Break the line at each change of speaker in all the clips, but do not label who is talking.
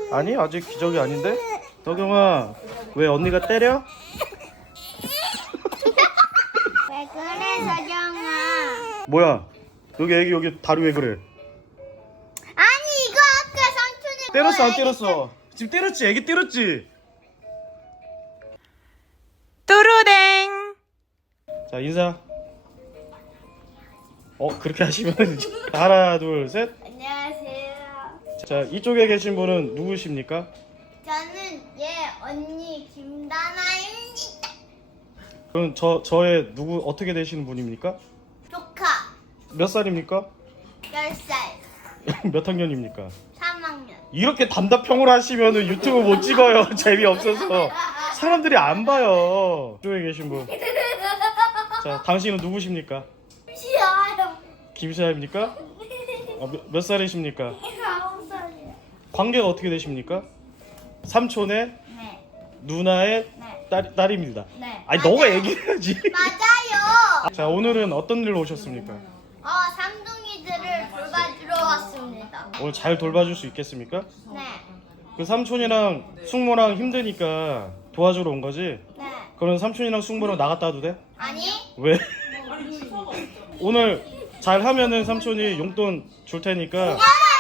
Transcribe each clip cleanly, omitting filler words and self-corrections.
아니 아직 기저귀 아닌데? 석영아 왜 언니가 때려?
왜 그래 서경아?
뭐야 여기 애기 여기 다리 왜 그래?
아니 이거 아까 삼촌이
때렸어 안 때렸어? 지금 때렸지? 애기 때렸지?
뚜루댕.
자 인사. 그렇게 하시면 하나 둘 셋.
안녕하세요.
자 이쪽에 계신 분은 누구십니까?
저는 언니 김다나입니다.
그럼 저의 누구 어떻게 되시는 분입니까?
조카
몇 살입니까?
10살
몇 학년입니까?
3학년.
이렇게 단답형으로 하시면은 유튜브 못 찍어요. 재미없어서 사람들이 안 봐요. 이쪽에 계신 분. 자 당신은 누구십니까?
싫어요.
김시아입니까? 몇 살이십니까?
9살이요.
관계가 어떻게 되십니까? 삼촌의
네.
누나의
네.
딸입니다.
네.
아니
맞아요.
너가 얘기해야지.
맞아요.
자 오늘은 어떤 일로 오셨습니까?
삼둥이들을 돌봐주러 왔습니다.
오늘 잘 돌봐줄 수 있겠습니까?
네.
그 삼촌이랑 숙모랑 힘드니까 도와주러 온 거지?
네.
그럼 삼촌이랑 숙모랑 나갔다 와도 돼?
아니?
왜? 오늘 잘 하면은 삼촌이 용돈 줄 테니까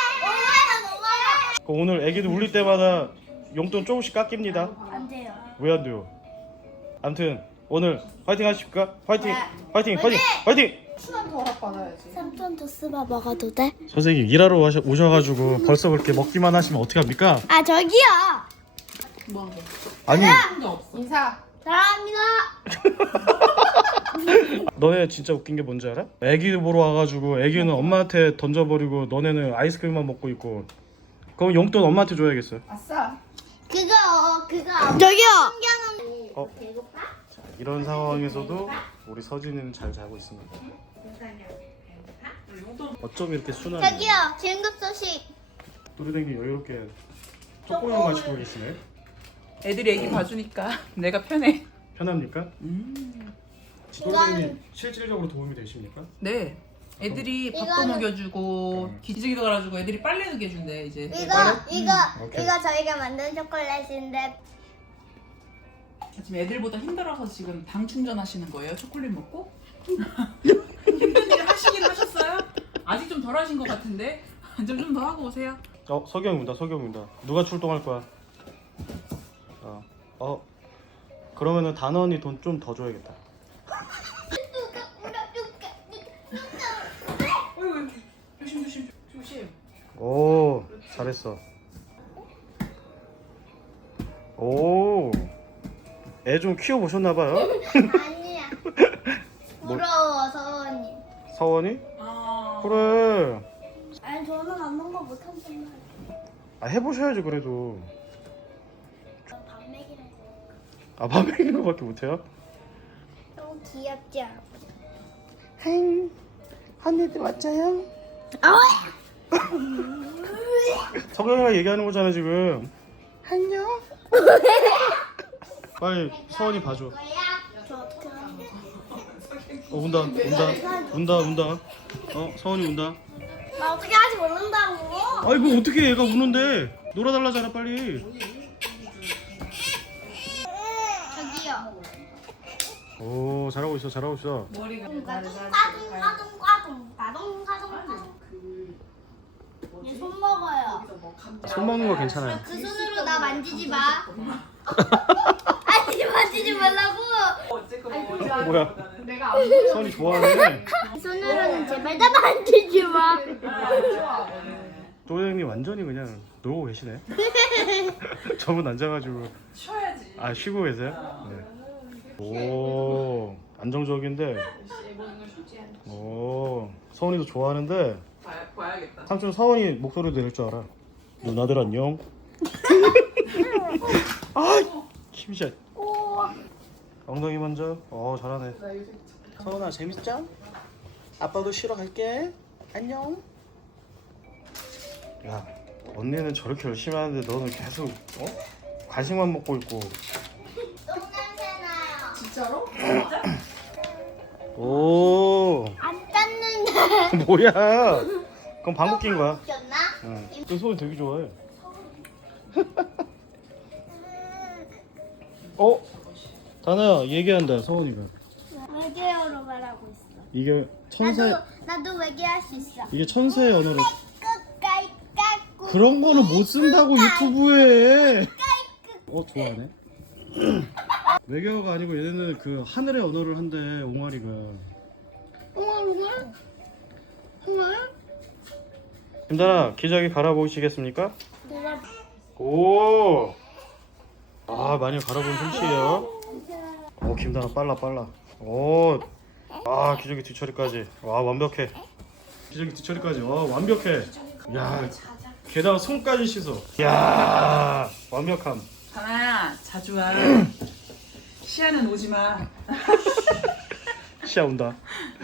그 오늘 애기들 울릴 때마다 용돈 조금씩 깎입니다.
안 돼요.
왜 안 돼요? 아무튼 오늘 화이팅 하십니까? 화이팅!
네.
화이팅! 화이팅! 화이팅!
삼촌 도스바 먹어도 돼?
선생님 일하러 오셔가지고 벌써 그렇게 먹기만 하시면 어떡합니까?
아 저기요.
아니
인사.
사랑합니다.
너네 진짜 웃긴 게 뭔지 알아? 애기 보러 와가지고 애기는 엄마한테 던져버리고 너네는 아이스크림만 먹고 있고 그럼 용돈 엄마한테 줘야겠어.
아싸.
그거 저기요.
어? 자, 이런 상황에서도 우리 서진이는 잘 자고 있습니다. 어쩜 이렇게 순하냐?
저기요. 긴급 소식.
또르댕이 여유롭게 초코우유 마시고 계시네.
애들이 애기 봐주니까 내가 편해.
편합니까? 또르댕이 실질적으로 도움이 되십니까?
네. 애들이 밥도
이거는-
먹여주고 기저귀도 갈아주고 애들이 빨래도 개준대 이제.
오케이.
이거 저희가 만든 초콜릿인데
지금 애들보다 힘들어서 지금 당 충전하시는 거예요? 초콜릿 먹고? 힘든 일 하시긴 하셨어요? 아직 좀 덜 하신 것 같은데 좀 더 하고 오세요.
석영이 온다. 석영이 온다. 누가 출동할 거야? 그러면은 단원이 돈 좀 더 줘야겠다.
어이구 조심.
오 잘했어. 오 애 좀 키워보셨나봐요.
아니야. 부러워 서원이.
서원이?
아.
그래.
아니 저는 안는 거 못한단 말이야.
해보셔야지 그래도.
밥 먹이는 거
밥 먹이는 거밖에 못해요?
너무 귀엽지 않아?
한입 맞자요? 석영이랑 얘기하는 거잖아 지금. 안녕. 빨리 서원이 봐줘.
저 어떻게 하는 거야?
운다. 서원이 운다.
나 어떻게 하지 모른다고.
아이고 어떻게 얘가 우는데? 놀아달라잖아 빨리.
저기요.
오 잘하고 있어.
머리가
까둥. 얘손 먹어요.
손 먹는 거 괜찮아요.
그 손으로 나 만지지 마. 아니 만지지 말라고.
뭐야? 서원이 좋아하네.
그 손으로는 제발 나 만지지 마.
조장님 완전히 그냥 놀고 계시네. 저분 앉아가지고
쉬어야지.
쉬고 계세요? 네. 오 안정적인데. 오 서원이도 좋아하는데
봐야겠다.
삼촌 서원이 목소리도 낼 줄 알아. 누나들 안녕. 힘샷. 엉덩이 먼저. 잘하네. 서원아 재밌죠? 아빠도 쉬러 갈게. 안녕. 야 언니는 저렇게 열심히 하는데 너는 계속 간식만 먹고 있고.
똥 냄새 나요.
진짜로?
오
안 땄는데.
뭐야? 그럼 방귀 낀 거야.
웃겼나?
응. 그 소리 되게 좋아해. 어? 다나야 얘기한다 서원이가.
외계어로 말하고 있어.
이게 천사의
나도 외계할 수 있어.
이게 천사의 언어로.
까까꾸.
그런 거는 못 쓴다고 유튜브에. 좋아하네. 외계어가 아니고 얘네는 그 하늘의 언어를 한대 옹알이가.
웅얼.
김다나 기저귀 갈아보시겠습니까?
내가
오. 아 많이 갈아본 솜씨예요. 오 김다나 빨라. 오. 아 기저귀 뒤처리까지. 와 완벽해. 기저귀 뒤처리까지. 와 완벽해. 야 게다가 손까지 씻어. 야 완벽함.
다나야 자주 와. 시아는 오지 마.
시야 온다.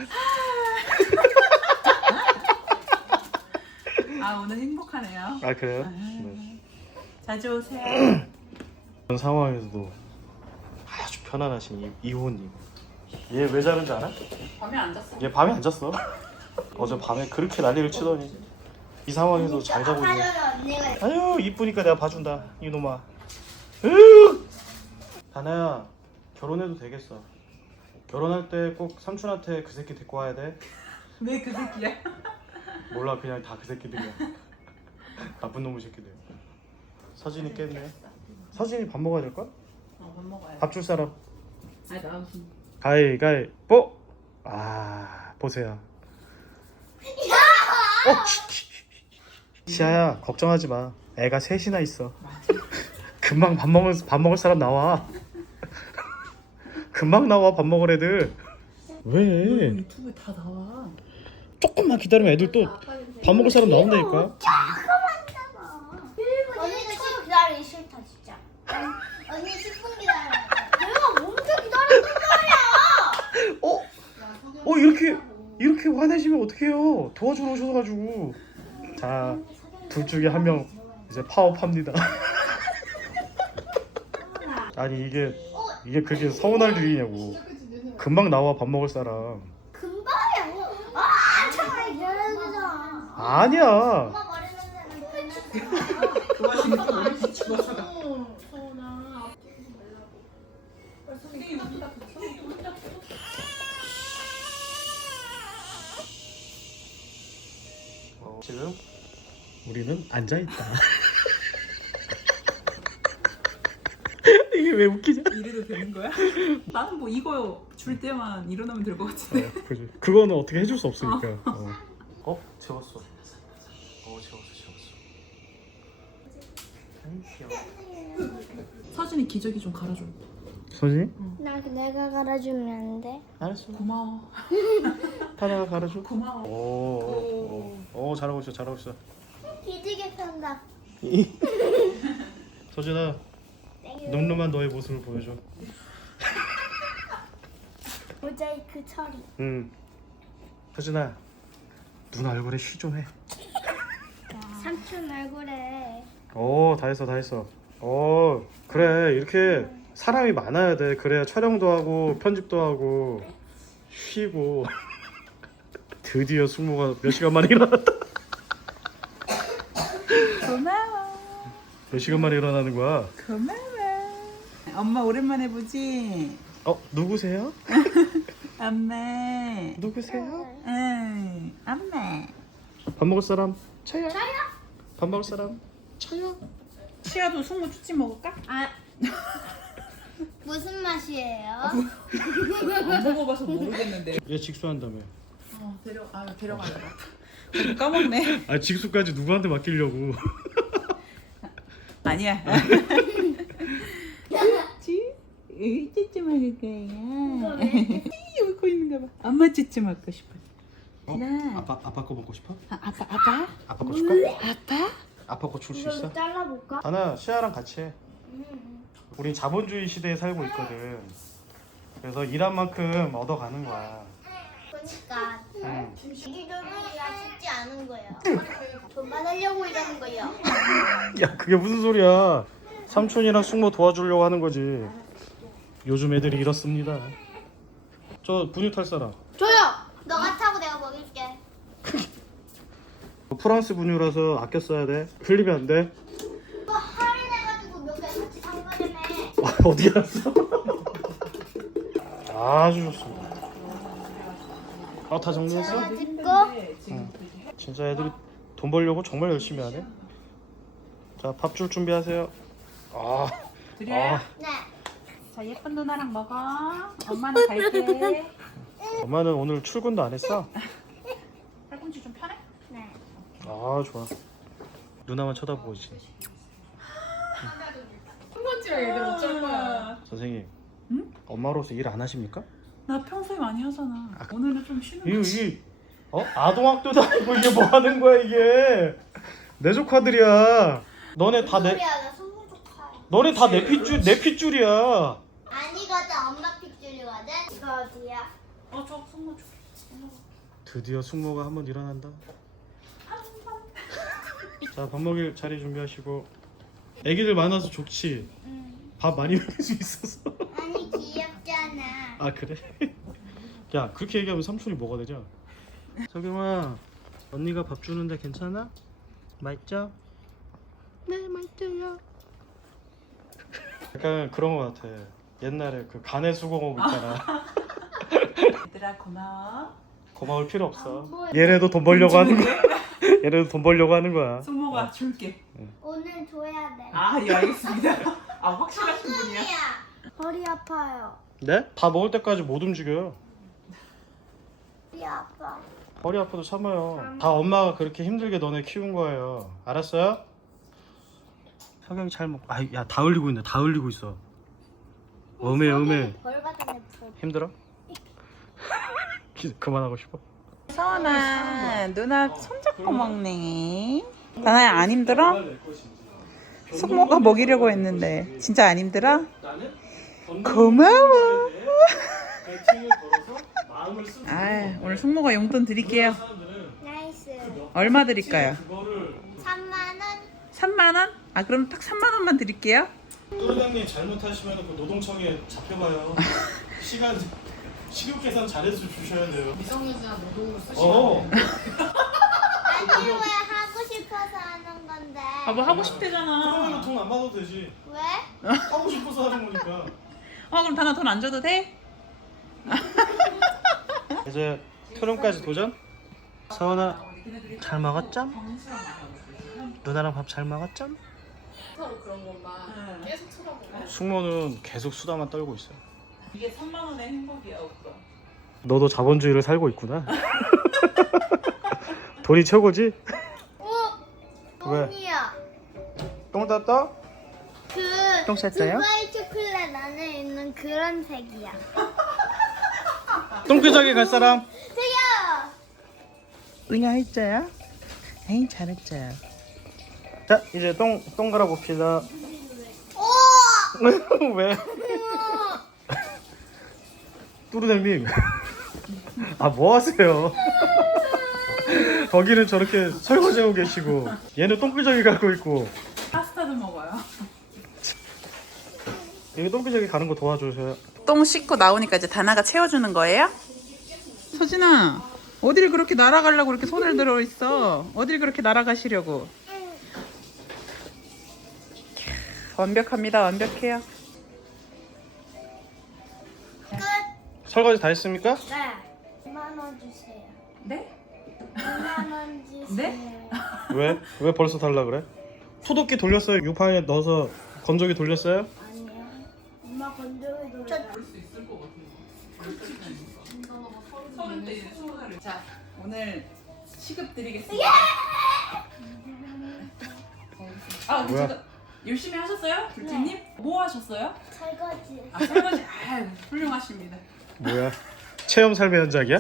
아 오늘 행복하네요.
아 그래요? 네.
자주 오세요.
그런 상황에서도 아주 편안하신 이호님. 얘 왜 자는지 알아?
밤에 안 잤어.
얘 밤에 안 잤어. 어제 밤에 그렇게 난리를 치더니 이 상황에서 잘 자고 있네.
언니가
아유 이쁘니까 내가 봐준다 이놈아. 으! 다나야 결혼해도 되겠어. 결혼할 때 꼭 삼촌한테 그 새끼 데리고 와야 돼.
왜 그 새끼야?
몰라 그냥 다 그 새끼들이야. 나쁜 놈의 새끼들. 서진이 깼네. 서진이 밥 먹어야 될까?
밥 먹어야 돼.
밥 줄 사람.
아니 나 무슨
가위가위뽀. 아 보세요. 시아야 걱정하지 마. 애가 셋이나 있어. 금방 밥 먹을 사람 나와. 금방 나와 밥 먹을 애들. 왜?
유튜브에 다 나와.
조금만 기다리면 애들 또 밥 먹을 사람 나온다니까.
언니도 10분 기다리기 싫다 진짜. 언니 10분 기다려. 내가 언제 기다렸단 말이야?
이렇게 화내시면 어떡해요. 도와주러 오셔가지고. 자, 둘 중에 한 명 이제 파업합니다. 아니 이게 그렇게 서운할 일이냐고. 금방 나와 밥 먹을 사람.
금방이야. 아 정말 기다려주잖아.
아니야.
엄마 머리 냄새는
그 와중에 또 머리 붙이고
서운아.
지금 우리는 앉아 있다. 이게 왜 웃기냐?
이래도 되는 거야? 나는 뭐 이거 줄 때만 일어나면 될 것 같은데.
그지. 그거는 어떻게 해줄 수 없으니까. 채웠어.
서준이 기저귀 좀 갈아줘.
서진이?
내가 갈아주면 안 돼?
알았어.
고마워.
하나 갈아줘.
고마워.
오 잘하고 있어.
기지개 편다.
서진아, 늠름한 너의 모습을 보여줘.
모자이크 처리.
서진아, 눈 얼굴에 휘 좀 해.
삼촌 얼굴에.
오, 다 했어. 그래 이렇게 사람이 많아야 돼. 그래야 촬영도 하고 편집도 하고 쉬고. 드디어 숙모가 몇 시간 만에 일어났다.
고마워.
몇 시간 만에 일어나는 거야?
고마워. 엄마 오랜만에 보지?
누구세요?
엄마.
누구세요?
응. 엄마.
밥 먹을 사람? 저요. 밥 먹을 사람? 저요.
치아도 숙모 추치 먹을까?
아 무슨 맛이에요?
안 먹어봐서 모르겠는데.
얘 직수한다며.
데려가려고. 까먹네.
아 직수까지 누구한테 맡기려고.
아니야. 찌찌 먹을 거야. 울고 있는가 봐. 엄마 찌찌 먹고 싶어.
아빠 거 먹고 싶어?
아빠?
아빠 거 줄까? 아빠 거 줄 수 있어?
이거 잘라볼까?
다나 시아랑 같이 해. 우린 자본주의 시대에 살고 있거든. 그래서 일한 만큼 얻어가는 거야.
그러니까
응.
이기적이라 쉽지 않은 거예요. 돈 받으려고 이러는 거예요.
야 그게 무슨 소리야. 삼촌이랑 숙모 도와주려고 하는 거지. 요즘 애들이 이렇습니다. 저 분유 탈 사람.
줘요. 너가 타고 내가 먹일게.
프랑스 분유라서 아껴 써야 돼. 흘리면 안 돼.
이거 할인
어디 갔어? 아주 좋습니다. 다 정리했어?
자, 듣고.
진짜 애들이 돈 벌려고 정말 열심히 하네. 자, 밥 줄 준비하세요.
드려요?
네.
자, 예쁜 누나랑 먹어. 엄마는 갈게.
엄마는 오늘 출근도 안 했어?
팔꿈치 좀 편해?
네.
아, 좋아. 누나만 쳐다보고 있지.
팔꿈치랑 애들 어쩔 거야.
선생님,
응?
엄마로서 일 안 하십니까?
나 평소에 많이 하잖아. 오늘은 좀 쉬는 거.
이게 아동학교도 아니고 이게 뭐 하는 거야 이게? 내 조카들이야. 너네 다 내
손모 조카.
너네 다 내 핏줄이야.
아니거든, 엄마 픽줄이거든. 이거 어디야?
저 손목 줘.
드디어 숙모가 한번 일어난다. 자, 밥 먹일 자리 준비하시고. 애기들 많아서 좋지. 밥 많이 먹을 수 있어서.
아니, 귀엽잖아.
아, 그래? 야, 그렇게 얘기하면 삼촌이 뭐가 되죠? 석영아, 언니가 밥 주는데 괜찮아? 맛있죠? 네, 맛있어요. 약간 그런 거 같아. 옛날에 그 간의 수공업 있잖아.
얘들아 고마워.
고마울 필요 없어.
안 보여.
얘네도 돈 벌려고 하는 거야. 얘네도 돈 벌려고 하는 거야.
숙모가 줄게.
오늘 줘야 돼.
예 알겠습니다. 확실하신 분이야.
허리 아파요.
네? 다 먹을 때까지 못 움직여요.
허리 아파.
허리 아파도 참아요. 다 엄마가 그렇게 힘들게 너네 키운 거예요. 알았어요? 석영이 잘 먹. 야, 다 흘리고 있네. 다 흘리고 있어. 음해.
벌 받은 애 부-
힘들어? 그만하고 싶어?
서원아 누나 손잡고 먹네. 나나야 안 힘들어? 숙모가 먹이려고 했는데 진짜 안 힘들어? 고마워. 오늘 숙모가 용돈 드릴게요.
나이스.
얼마 드릴까요?
3만 원.
3만 원? 그럼 딱 3만 원만 드릴게요.
또르장님 잘못하시면 그 노동청에 잡혀가요. 시급 계산 잘해서 주셔야 돼요.
미성년자 노동으로 쓰시면
아니, 왜 하고 싶어서 하는 건데?
뭐 하고 싶대잖아.
그러면 돈 안 받아도 되지.
왜?
하고 싶어서 하는 거니까.
그럼 다나 돈 안 줘도 돼?
이제 토론까지 도전? 서원아, 잘 먹었죠? 누나랑 밥 잘 먹었죠?
서로 그런 것만 계속 쳐다보고
숙모는 계속 수다만 떨고 있어.
이게 3만 원의 행복이야 오빠.
너도 자본주의를 살고 있구나. 돈이 최고지? 왜?
똥이야.
똥 쌌다?
그
똥 쌌어요?
두바이 초콜릿 안에 있는 그런 색이야.
똥끄자기 갈 사람?
저요.
응아 했자야? 에이 잘했자야.
자, 이제 똥 갈아봅시다.
오!
왜? 뚜루장님. 뭐 하세요? 거기는 저렇게 설거지하고 계시고 얘는 똥끄자기 갖고 있고.
파스타도 먹어요.
여기 똥끄자기 가는 거 도와주세요.
똥 씻고 나오니까 이제 다나가 채워주는 거예요? 서진아 어딜 그렇게 날아가려고 그렇게 손을 들어 있어? 어딜 그렇게 날아가시려고? 완벽합니다. 완벽해요.
끝.
설거지 다 했습니까?
네. 2만 원 주세요.
네?
2만 원 주세요.
네?
왜? 왜 벌써 달라 그래? 소독기 돌렸어요? 유파에 넣어서 건조기 돌렸어요?
아니요. 엄마 건조기 돌려.
볼 수 있을 것 같아요. 자 오늘 시급 드리겠습니다.
뭐야?
제가 열심히 하셨어요? 둘째님? 뭐 하셨어요?
설거지.
설거지. 훌륭하십니다.
뭐야? 체험 삶의 현장이야?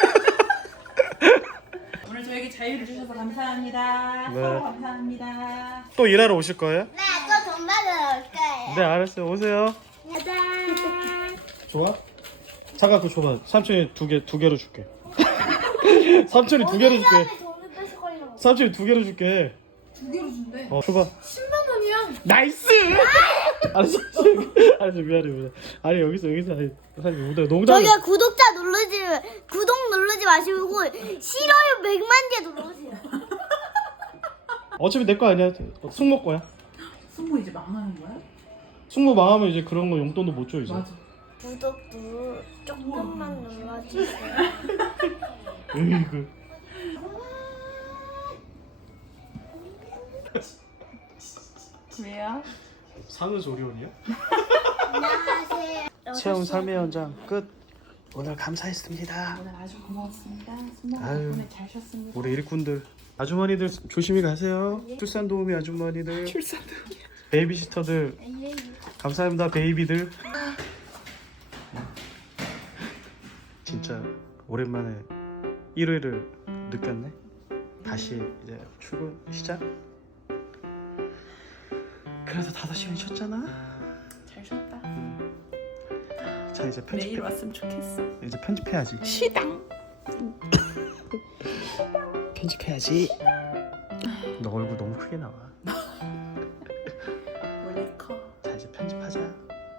오늘 저에게 자유를 주셔서 감사합니다.
네.
서로 감사합니다.
또 일하러 오실 거예요?
네, 또 돈 받으러 올 거예요.
네, 알았어요. 오세요.
짜잔.
좋아? 잠깐 그거 줘봐. 삼촌이 두 개로 줄게. 삼촌이 두 개로 줄게.
돈을 뺏어가려고.
삼촌이 두 개로 줄게.
2개로 준대.
줘봐.
10만 원이야.
나이스! 알았어. 알았어. 미안해. 아니 여기서 아니 사실 농담.
저기요, 구독 누르지 마시고 싫어요 100만 개 눌러주세요.
어차피 내 거 아니야. 숙모 거야.
숙모 이제 망하는 거야?
숙모 망하면 이제 그런 거 용돈도 못 줘 이제.
맞아.
구독도 조금만 눌러주세요.
으이그.
왜요?
상의조리원이야?
안녕하세요.
체험 삶의 현장 끝. 오늘 감사했습니다.
오늘 아주 고마웠습니다. 숙모
아유.
덕분에 잘 쉬었습니다.
우리 일꾼들 아주머니들 조심히 가세요. 출산 도우미 아주머니들,
출산도.
베이비시터들 감사합니다. 베이비들. 진짜 오랜만에 일요일을 느꼈네. 다시 이제 출근 시작. 그래도 5시간 쉬었잖아.
잘 쉬었다.
자 이제 편집.
내일 왔으면 좋겠어.
이제 편집해야지.
시당.
편집해야지. 너 얼굴 너무 크게 나와.
원래 커.
자 이제 편집하자.